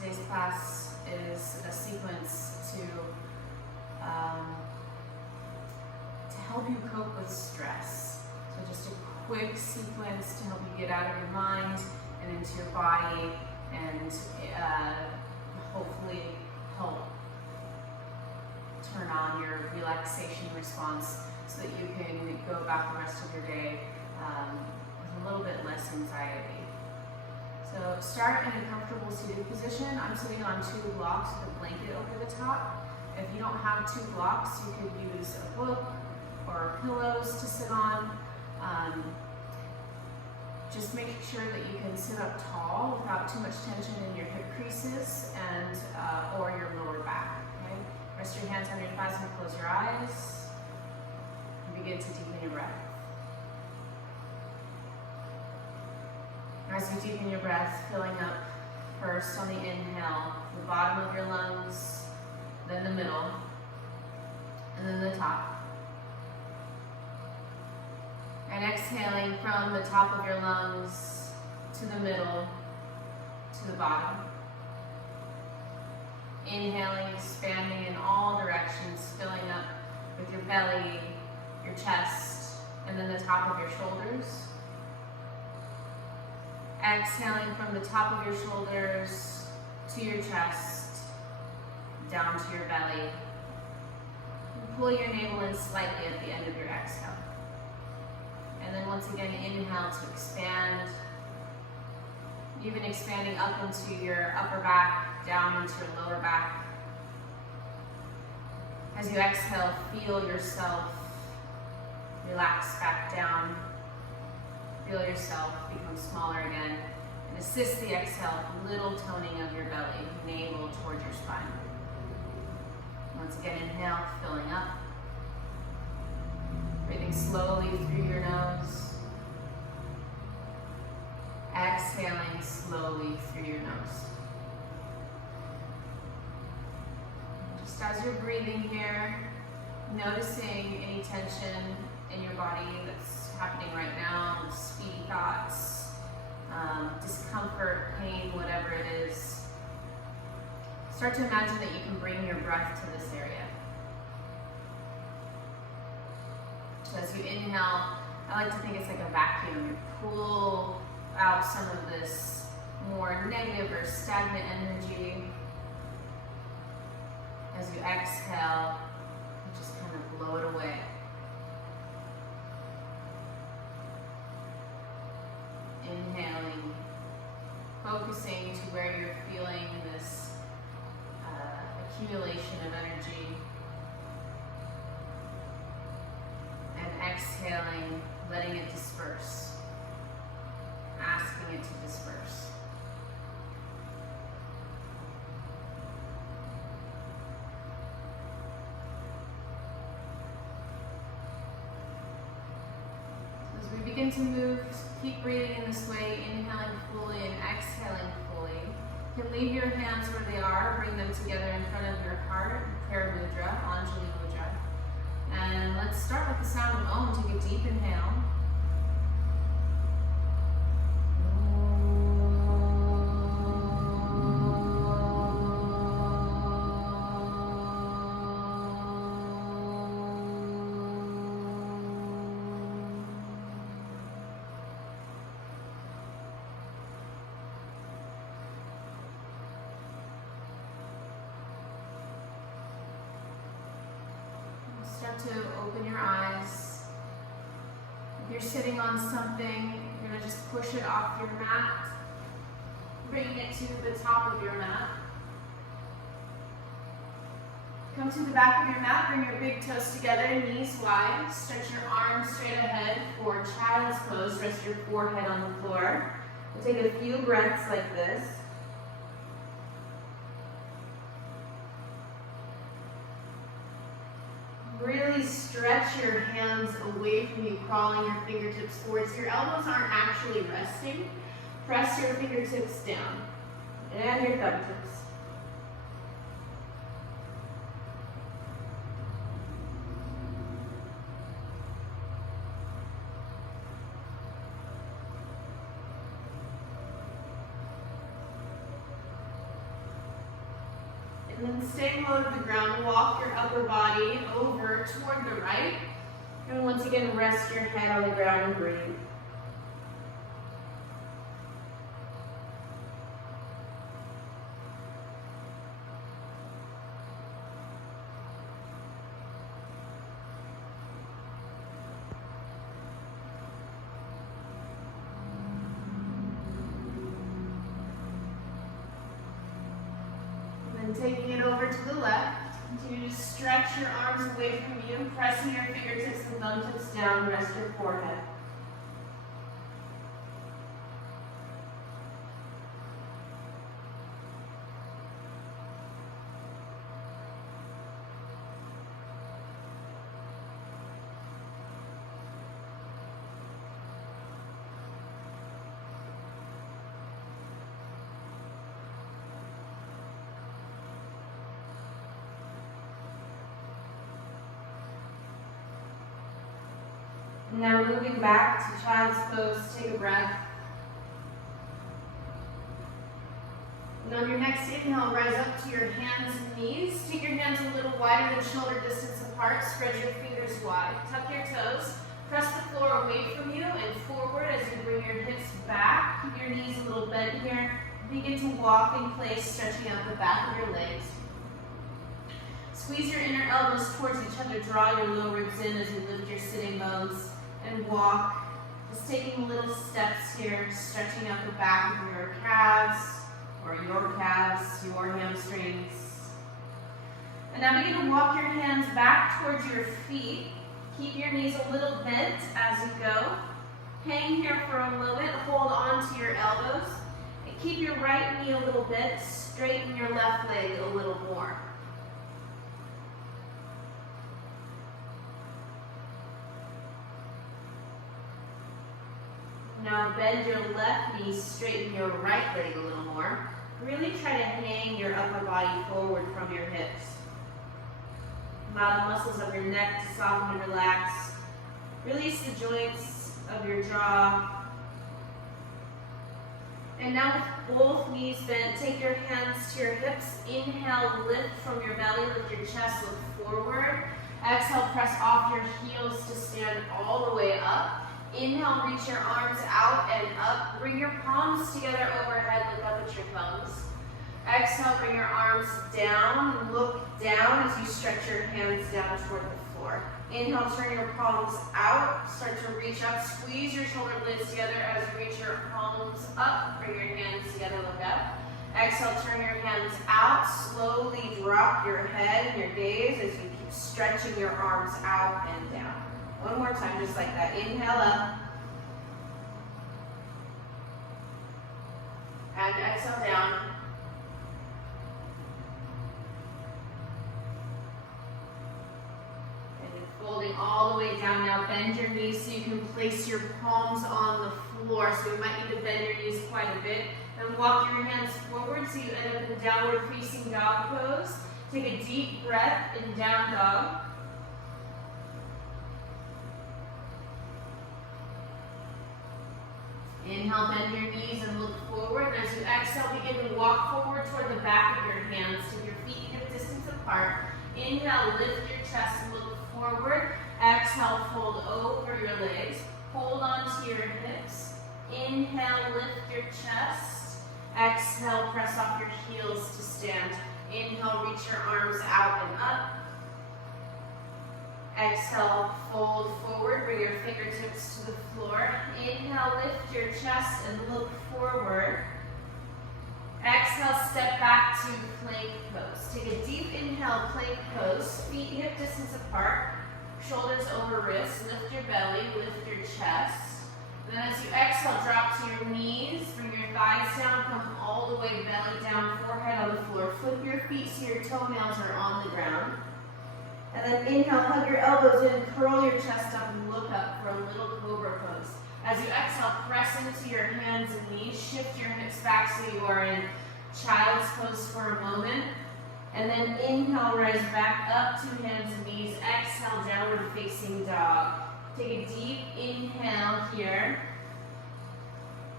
Today's class is a sequence to help you cope with stress. So just a quick sequence to help you get out of your mind and into your body, and hopefully help turn on your relaxation response so that you can go about the rest of your day with a little bit less anxiety. So start in a comfortable seated position. I'm sitting on 2 blocks with a blanket over the top. If you don't have 2 blocks, you could use a book or pillows to sit on. Just make sure that you can sit up tall without too much tension in your hip creases and or your lower back. Okay? Rest your hands on your thighs and close your eyes. And begin to deepen your breath. As you deepen your breath, filling up first on the inhale, the bottom of your lungs, then the middle, and then the top. And exhaling from the top of your lungs to the middle, to the bottom. Inhaling, expanding in all directions, filling up with your belly, your chest, and then the top of your shoulders. Exhaling from the top of your shoulders to your chest, down to your belly. And pull your navel in slightly at the end of your exhale. And then once again, inhale to expand, even expanding up into your upper back, down into your lower back. As you exhale, feel yourself relax back down. Feel yourself become smaller again. And assist the exhale with little toning of your belly, navel towards your spine. Once again, inhale, filling up. Breathing slowly through your nose. Exhaling slowly through your nose. Just as you're breathing here, noticing any tension in your body that's happening right now, speedy thoughts, discomfort, pain, whatever it is. Start to imagine that you can bring your breath to this area. So as you inhale, I like to think it's like a vacuum. You pull out some of this more negative or stagnant energy. As you exhale, you just kind of blow it away. Inhaling, focusing to where you're feeling this accumulation of energy. And exhaling, letting it disperse. Asking it to disperse. As we begin to move, keep breathing in this way, inhaling fully and exhaling fully. You can leave your hands where they are, bring them together in front of your heart, prayer mudra, Anjali mudra. And let's start with the sound of Om. Take a deep inhale. Start to open your eyes. If you're sitting on something, you're going to just push it off your mat, bringing it to the top of your mat. Come to the back of your mat, bring your big toes together, knees wide. Stretch your arms straight ahead for child's pose. Rest your forehead on the floor. We'll take a few breaths like this. Really stretch your hands away from you, crawling your fingertips forwards. Your elbows aren't actually resting. Press your fingertips down and your thumb tips. And then staying low to the ground, walk your upper body over toward the right. And once again, rest your head on the ground and breathe. Taking it over to the left, continue to stretch your arms away from you, pressing your fingertips and thumb tips down, rest your forehead. Now moving back to child's pose, take a breath. And on your next inhale, rise up to your hands and knees. Take your hands a little wider than shoulder distance apart. Spread your fingers wide. Tuck your toes. Press the floor away from you and forward as you bring your hips back. Keep your knees a little bent here. Begin to walk in place, stretching out the back of your legs. Squeeze your inner elbows towards each other. Draw your low ribs in as you lift your sitting bones. And walk, just taking little steps here, stretching out the back of your calves, or your calves, your hamstrings. And now begin to walk your hands back towards your feet. Keep your knees a little bent as you go. Hang here for a moment, hold on to your elbows, and keep your right knee a little bent, straighten your left leg a little more. Now bend your left knee, straighten your right leg a little more. Really try to hang your upper body forward from your hips. Allow the muscles of your neck to soften and relax. Release the joints of your jaw. And now with both knees bent, take your hands to your hips. Inhale, lift from your belly, lift your chest, look forward. Exhale, press off your heels to stand all the way up. Inhale, reach your arms out and up. Bring your palms together overhead, look up at your thumbs. Exhale, bring your arms down, look down as you stretch your hands down toward the floor. Inhale, turn your palms out, start to reach up, squeeze your shoulder blades together as you reach your palms up, bring your hands together, look up. Exhale, turn your hands out, slowly drop your head and your gaze as you keep stretching your arms out and down. One more time, just like that. Inhale up. And exhale down. And then folding all the way down. Now bend your knees so you can place your palms on the floor. So you might need to bend your knees quite a bit. Then walk your hands forward so you end up in downward facing dog pose. Take a deep breath in down dog. Inhale, bend your knees and look forward. As you exhale, begin to walk forward toward the back of your hands. Take your feet hip distance apart. Inhale, lift your chest and look forward. Exhale, fold over your legs. Hold on to your hips. Inhale, lift your chest. Exhale, press off your heels to stand. Inhale, reach your arms out and up. Exhale, fold forward, bring your fingertips to the floor. Inhale, lift your chest and look forward. Exhale, step back to plank pose. Take a deep inhale, plank pose. Feet hip distance apart, shoulders over wrists. Lift your belly, lift your chest. And then as you exhale, drop to your knees. Bring your thighs down, come all the way, belly down, forehead on the floor. Flip your feet so your toenails are on the ground. And then inhale, hug your elbows in, curl your chest up, and look up for a little cobra pose. As you exhale, press into your hands and knees, shift your hips back so you are in child's pose for a moment. And then inhale, rise back up to hands and knees. Exhale, downward facing dog. Take a deep inhale here.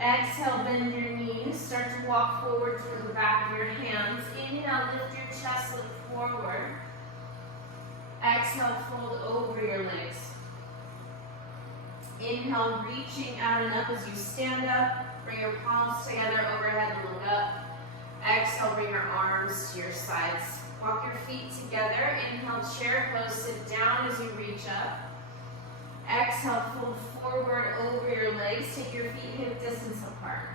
Exhale, bend your knees. Start to walk walk forward toward the back of your hands. Inhale, lift your chest, look forward. Exhale, fold over your legs. Inhale, reaching out and up as you stand up. Bring your palms together overhead and look up. Exhale, bring your arms to your sides. Walk your feet together. Inhale, chair pose, sit down as you reach up. Exhale, fold forward over your legs. Take your feet hip distance apart.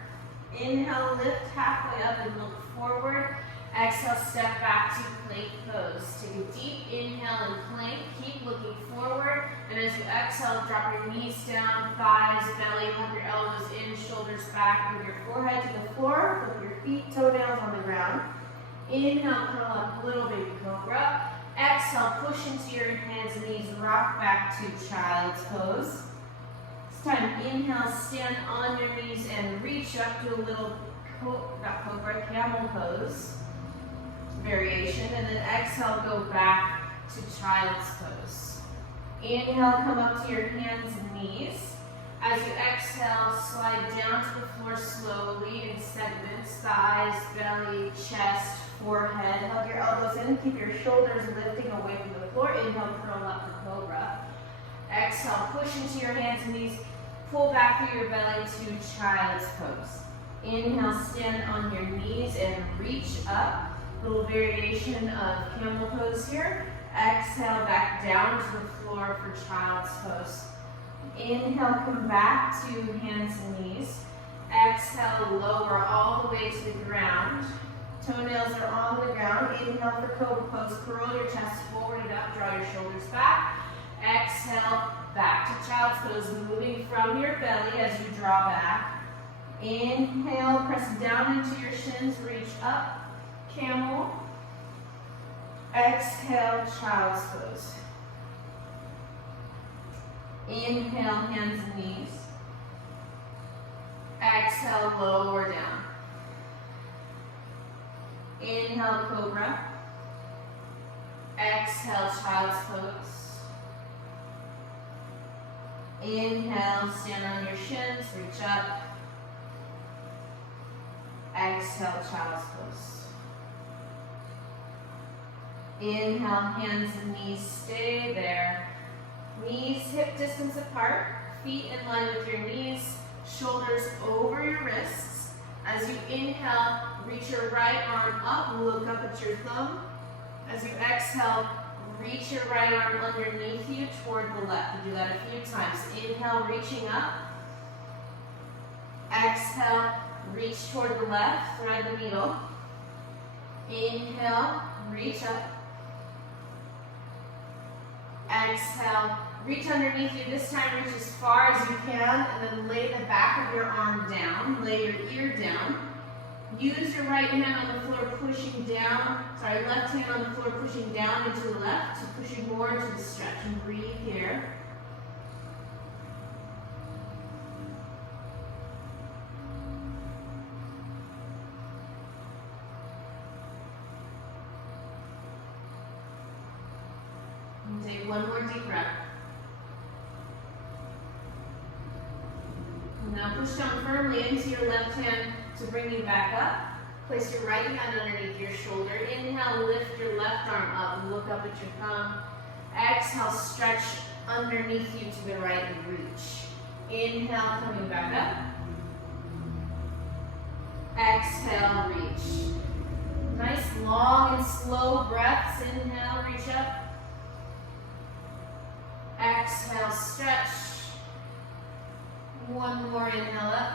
Inhale, lift halfway up and look forward. Exhale, step back to plank pose. Take a deep inhale and plank. Keep looking forward. And as you exhale, drop your knees down, thighs, belly, hug your elbows in, shoulders back. Move your forehead to the floor. Flip your feet, toenails on the ground. Inhale, curl up, little baby cobra. Exhale, push into your hands and knees. Rock back to child's pose. This time, inhale, stand on your knees and reach up to a little camel pose variation, and then exhale, go back to child's pose. Inhale, come up to your hands and knees. As you exhale, slide down to the floor slowly in segments, thighs, belly, chest, forehead. Hug your elbows in, keep your shoulders lifting away from the floor. Inhale, curl up for cobra. Exhale, push into your hands and knees. Pull back through your belly to child's pose. Inhale, stand on your knees and reach up. Little variation of camel pose here. Exhale, back down to the floor for child's pose. Inhale, come back to hands and knees. Exhale, lower all the way to the ground. Toenails are on the ground. Inhale for cobra pose. Curl your chest forward and up. Draw your shoulders back. Exhale, back to child's pose. Moving from your belly as you draw back. Inhale, press down into your shins. Reach up. Camel. Exhale, child's pose. Inhale, hands and knees. Exhale, lower down. Inhale, cobra. Exhale, child's pose. Inhale, stand on your shins, reach up. Exhale, child's pose. Inhale, hands and knees, stay there. Knees hip distance apart, feet in line with your knees, shoulders over your wrists. As you inhale, reach your right arm up, look up at your thumb. As you exhale, reach your right arm underneath you toward the left. You do that a few times. Inhale, reaching up. Exhale, reach toward the left, thread the needle. Inhale, reach up. Exhale, reach underneath you. This time, reach as far as you can, and then lay the back of your arm down. Lay your ear down. Use your right hand on the floor, pushing down. Left hand on the floor, pushing down into the left to push you more into the stretch. And breathe here. And take one more deep breath. Now push down firmly into your left hand to bring you back up. Place your right hand underneath your shoulder. Inhale, lift your left arm up and look up at your thumb. Exhale, stretch underneath you to the right and reach. Inhale, coming back up. Exhale, reach. Nice long and slow breaths. Inhale, reach up. Exhale, stretch. One more inhale up.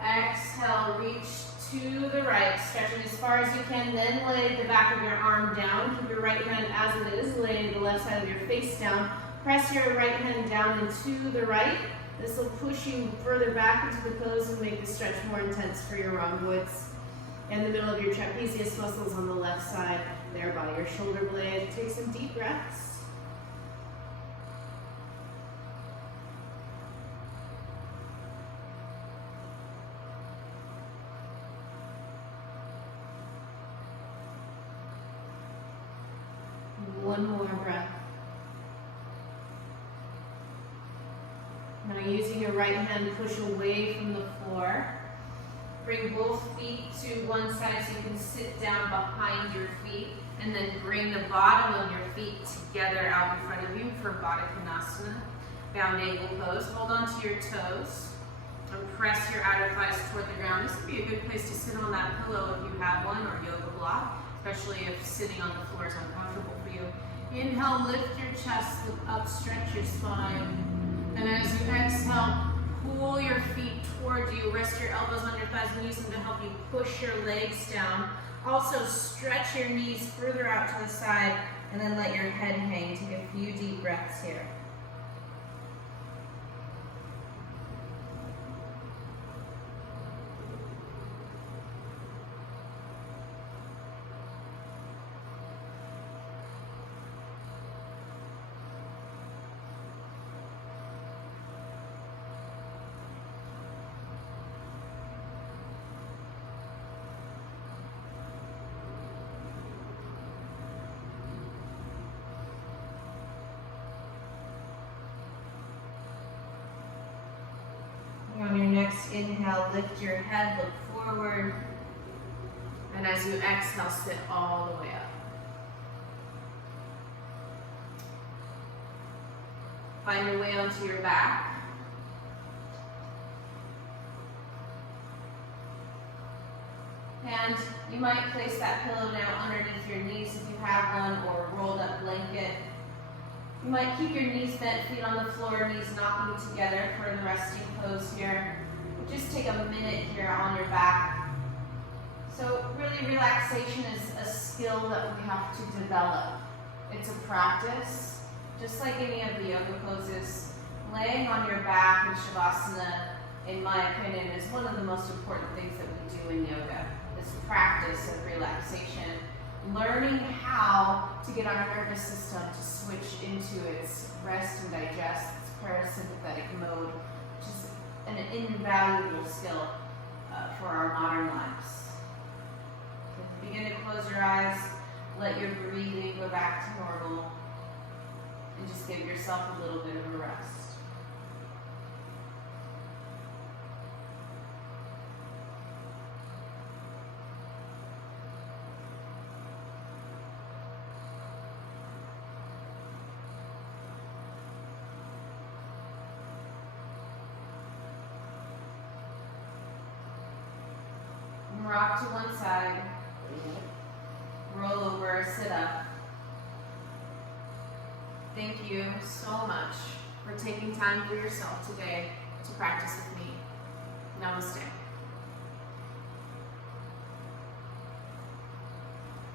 Exhale, reach to the right, stretching as far as you can, then lay the back of your arm down. Keep your right hand as it is, lay the left side of your face down. Press your right hand down and to the right. This will push you further back into the pose and make the stretch more intense for your rhomboids. And the middle of your trapezius muscles on the left side, there by your shoulder blade. Take some deep breaths. One more breath. Now using your right hand push away from the floor. Bring both feet to one side so you can sit down behind your feet, and then bring the bottom of your feet together out in front of you for Baddha Konasana, bound angle pose. Hold on to your toes and press your outer thighs toward the ground. This would be a good place to sit on that pillow if you have one, or yoga block, especially if sitting on the floor is uncomfortable for you. Inhale, lift your chest, look up, stretch your spine. And as you exhale, pull your feet toward you. Rest your elbows on your thighs and use them to help you push your legs down. Also stretch your knees further out to the side and then let your head hang. Take a few deep breaths here. On your next inhale, lift your head, look forward. And as you exhale, sit all the way up. Find your way onto your back. And you might place that pillow now underneath your knees if you have one, or a rolled up blanket. You might keep your knees bent, feet on the floor, knees knocking together for the resting pose here. Just take a minute here on your back. So really, relaxation is a skill that we have to develop. It's a practice, just like any of the yoga poses. Laying on your back in Shavasana, in my opinion, is one of the most important things that we do in yoga. This practice of relaxation. Learning how to get our nervous system to switch into its rest and digest, its parasympathetic mode, which is an invaluable skill for our modern lives. So begin to close your eyes, let your breathing go back to normal, and just give yourself a little bit of a rest. Rock to one side, roll over, sit up. Thank you so much for taking time for yourself today to practice with me. Namaste.